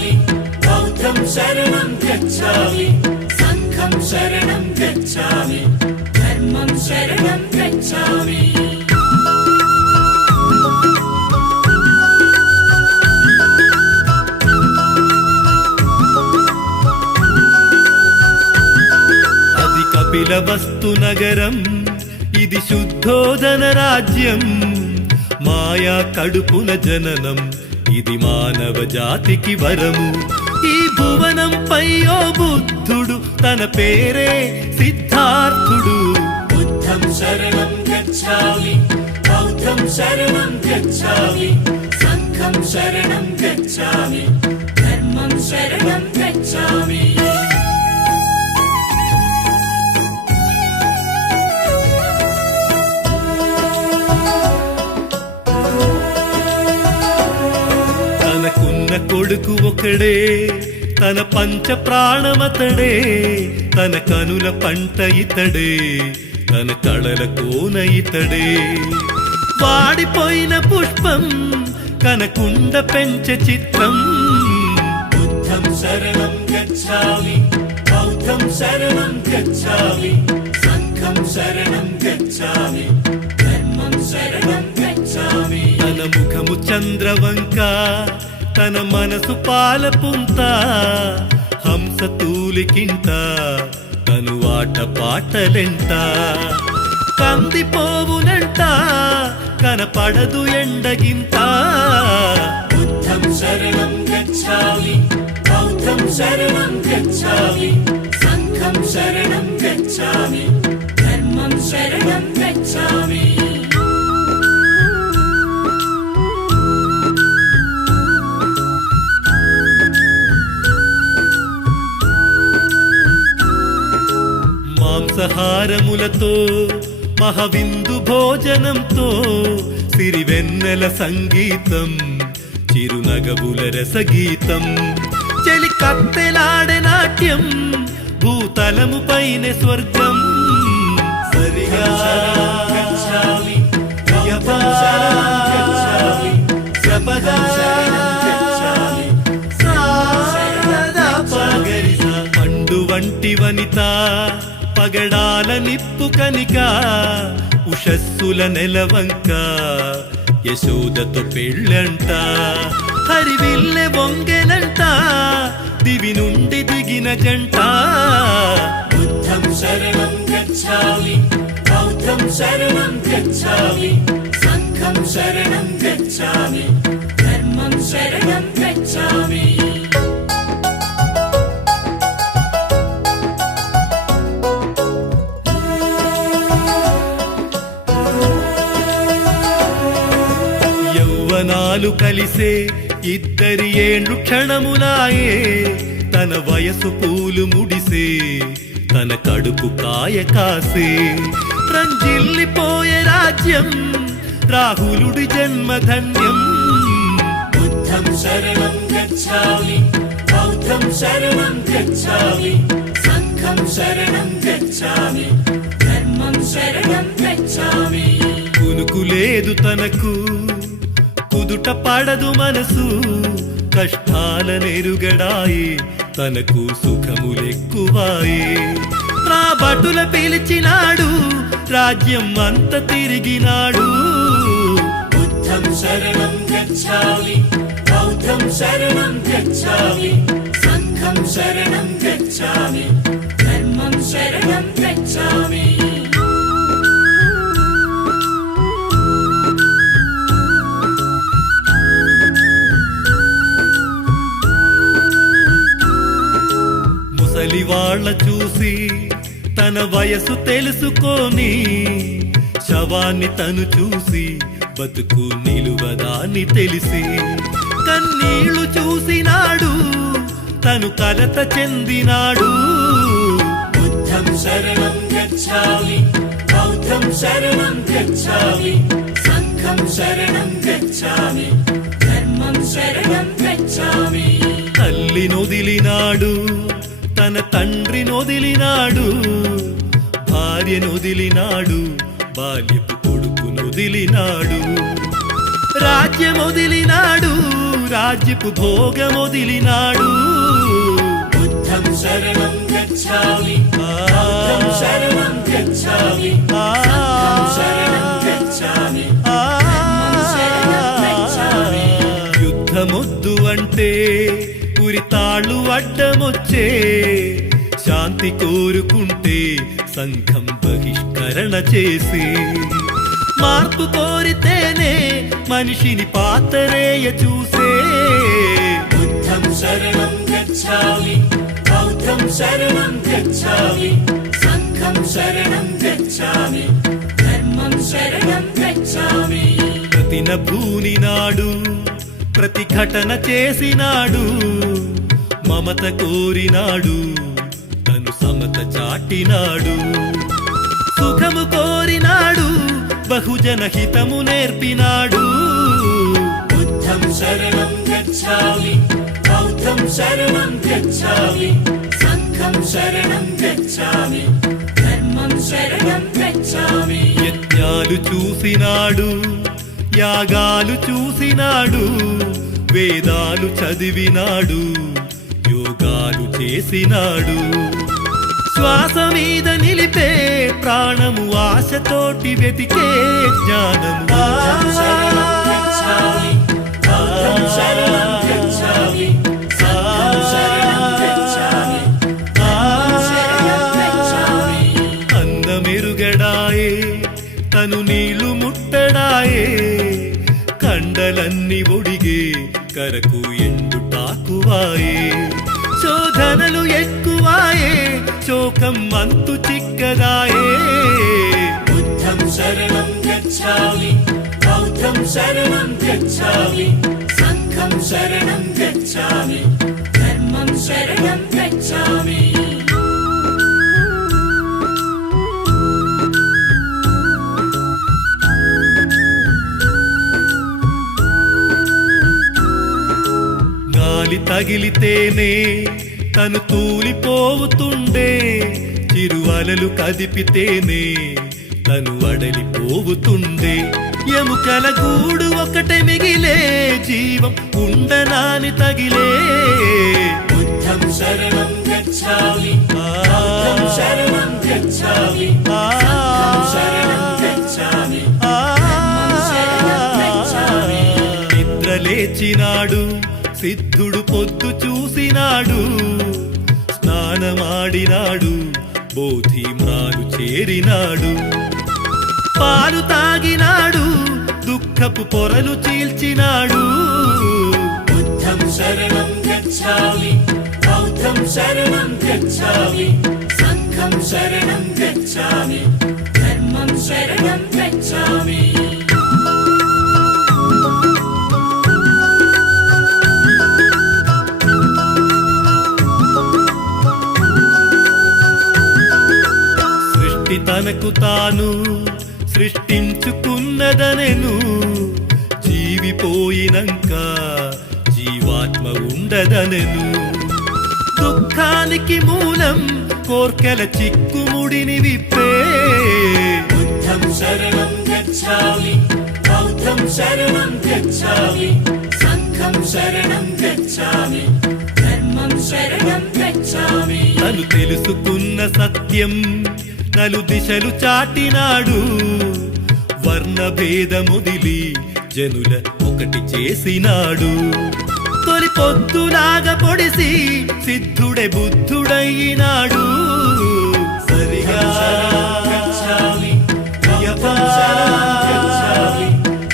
गच्छामि बौद्धं शरणं गच्छामि संघं शरणं गच्छामि धर्मं शरणं गच्छामि అది కపిలవస్తు నగరం ఇది శుద్ధోదన రాజ్యం మాయా కడుపున జననం ఇది మానవ జాతికి వరము ఈ భువనంపై ఓ బుద్ధుడు తన పేరే సిద్ధార్థుడు बुद्धं शरणं गच्छामि बौद्धं शरणं गच्छामि संघं शरणं गच्छामि धर्मं शरणं गच्छामि తనకున్న కొడుకు ఒకడే తన పంచ ప్రాణమతడే తన కనుల పంట ఇతడే తన కళల కోన ఇతడే వాడిపోయిన పుష్పం కనకుండ పెంచ చిత్రం बुद्धं शरणं गच्छामि बौद्धं शरणं गच्छामि संघं शरणं गच्छामि धर्मं शरणं गच्छामि తన ముఖము చంద్రవంక తన మనసు పాలపుంత హంస తూలికింత తను ఆట పాటలెంట కందిపోవునంట కనపడదు ఎండగింత बुद्धं शरणं गच्छामि बौद्धं शरणं गच्छामि संघं शरणं गच्छामि धर्मं शरणं गच्छामि మాంసాహారములతో మహవిందు భోజనంతో సిరివెన్నెల సంగీతం చిరునగవుల రసగీతం చెలి కత్తెలాడే నాట్యం భూతలము పైన స్వర్గం సరిగా गच्छामि యపా गच्छामि సపదా गच्छामि సారదా పగరిస పండు వంటి వనిత పగడాల నిప్పు కనిక ఉషస్సుల నెలవంక యశోదతో పెళ్ళంట హరివిల్లె బొంగెనంట దివి నుండి దిగిన జంట बुद्धं शरणं गच्छामि बौद्धं शरणं गच्छामि संघं शरणं गच्छामि धर्मं शरणं गच्छामि యౌవనాలు కలిసే ఇద్దరి ఏండ్లు క్షణములాయే తన వయసు పూలు ముడిసే తన కడుపు కాయ కాసే రంజిల్లిపోయే రాజ్యం రాహులుడి జన్మధన్యం बुद्धं शरणं गच्छामि बौद्धं शरणं गच्छामि संघं शरणं गच्छामि धर्मं शरणं गच्छामि కునుకు లేదు తనకు కుదుట పడదు మనసు కష్టాల నెరుగడాయి తనకు సుఖములెక్కువాయి రాబటుల పిలిచినాడు రాజ్యం అంత తిరిగినాడు बुद्धं शरणं गच्छामि बौद्धं शरणं गच्छामि संघं शरणं गच्छामि धर्मं शरणं गच्छामि ముసలి వాళ్ళ చూసి తన వయసు తెలుసుకొని శవాన్ని తను చూసి బతుకు నిలువదాన్ని తెలిసి కన్నీళ్లు చూసినాడు తను కలత చెందినాడు बुद्धं शरणं गच्छामि बौद्धं शरणं गच्छामि संघं शरणं गच्छामि धर्मं शरणं गच्छामि తల్లి నొదిలినాడు తన తండ్రి నొదిలినాడు భార్య నొదిలినాడు బాల్యపు కొడుకు నొదిలినాడు రాజ్యం వదిలినాడు రాజ్యపు భోగం వదిలినాడు गच्छामि बौद्धं शरणं गच्छामि संघं शरणं गच्छामि धर्मं शरणं गच्छामि యుద్ధమొద్దు అంటే ఉరితాళ్ళు అడ్డమొచ్చే శాంతి కోరుకుంటే సంఘం బహిష్కరణ చేసి మార్పు కోరితేనే మనిషిని పాతరేయ చూసే बुद्धं शरणं गच्छामि बौद्धं शरणं गच्छामि संघं शरणं गच्छामि धर्मं शरणं गच्छामि ప్రతిన భూనినాడు ప్రతిఘటన చేసినాడు మమత కోరినాడు తను సమత చాటినాడు సుఖము కోరినాడు బహుజన హితము నేర్పినాడు बुद्धं शरणं गच्छामि बौद्धं शरणं गच्छामि संघं शरणं गच्छामि धर्मं शरणं गच्छामि యజ్ఞాలు చూసినాడు యాగాలు చూసినాడు వేదాలు చదివినాడు యోగాలు చేసినాడు శ్వాస మీద నిలిపే ప్రాణము ఆశతోటి వెతికే జ్ఞానము बुद्धं शरणं गच्छामि बौद्धं शरणं गच्छामि संघं शरणं गच्छामि धर्मं शरणं गच्छामि అన్నమెరుగడాయే తను నీళ్లు ముట్టడాయే కండలన్నీ ఒడిగే కరకు ఎండుటాకువాయే శోధనలు ఎక్కువాయే శోకం అంతు చిక్కదాయే बुद्धं शरणं गच्छामि बौद्धं शरणं गच्छामि संघं शरणं गच्छामि धर्मं शरणं गच्छामि గాలి తగిలితేనే తను తూలిపోవుతుండే చిరువలలు కదిపితేనే తను అడలిపోవుతుండే ఎముకల గూడు ఒకటే మిగిలే జీవం ఉండనాని తగిలే बुद्धं शरणं गच्छामि बौद्धं शरणं गच्छामि संघं शरणं गच्छामि धर्मं शरणं गच्छामि నిద్ర లేచినాడు సిద్ధుడు పొద్దు చూసినాడు స్నానమాడినాడు బోధిమ్రాలు చేరినాడు పాలు తాగినాడు దుఃఖపు పొరలు చీల్చినాడు बुद्धं शरणं गच्छामि बौद्धं शरणं गच्छामि संघं शरणं गच्छामि धर्मं शरणं गच्छामि సృష్టి తనకు తాను సృష్టించుకున్నదనెను జీవిపోయినంక జీవాత్మ ఉండదనెను దుఃఖానికి మూలం కోర్కెల చిక్కుముడిని విప్పే बुद्धं शरणं गच्छामि बौद्धं शरणं गच्छामि संघं शरणं गच्छामि धर्मं शरणं गच्छामि తను తెలుసుకున్న సత్యం నలు దిశలు చాటినాడు వర్ణ భేదముదిలి జనుల ఒకటి చేసినాడు తొలి పొద్దులాగా పొడిసి సిద్ధుడే బుద్ధుడైనాడు సరిగా गच्छामि बौद्धं शरणं गच्छामि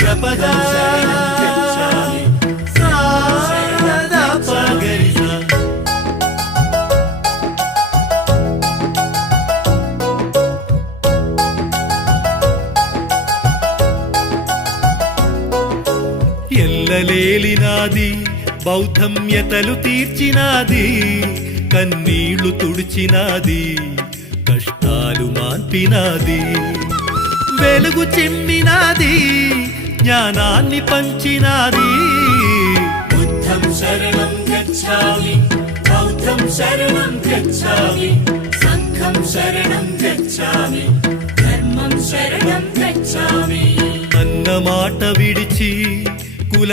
జపదా शरणं गच्छामि సారదా పగరిసా ఎల్లలేలినాది బౌద్ధమ్యతలు తీర్చినాది కన్నీళ్లు తుడిచినాది కష్టాలు మాన్పినాది వెలుగు చిమ్మినాది జ్ఞానాన్ని పంచినాది बुद्धं शरणं गच्छामि बौद्धं शरणं गच्छामि संघं शरणं गच्छामि धर्मं शरणं गच्छामि అన్న మాట విడిచి కుల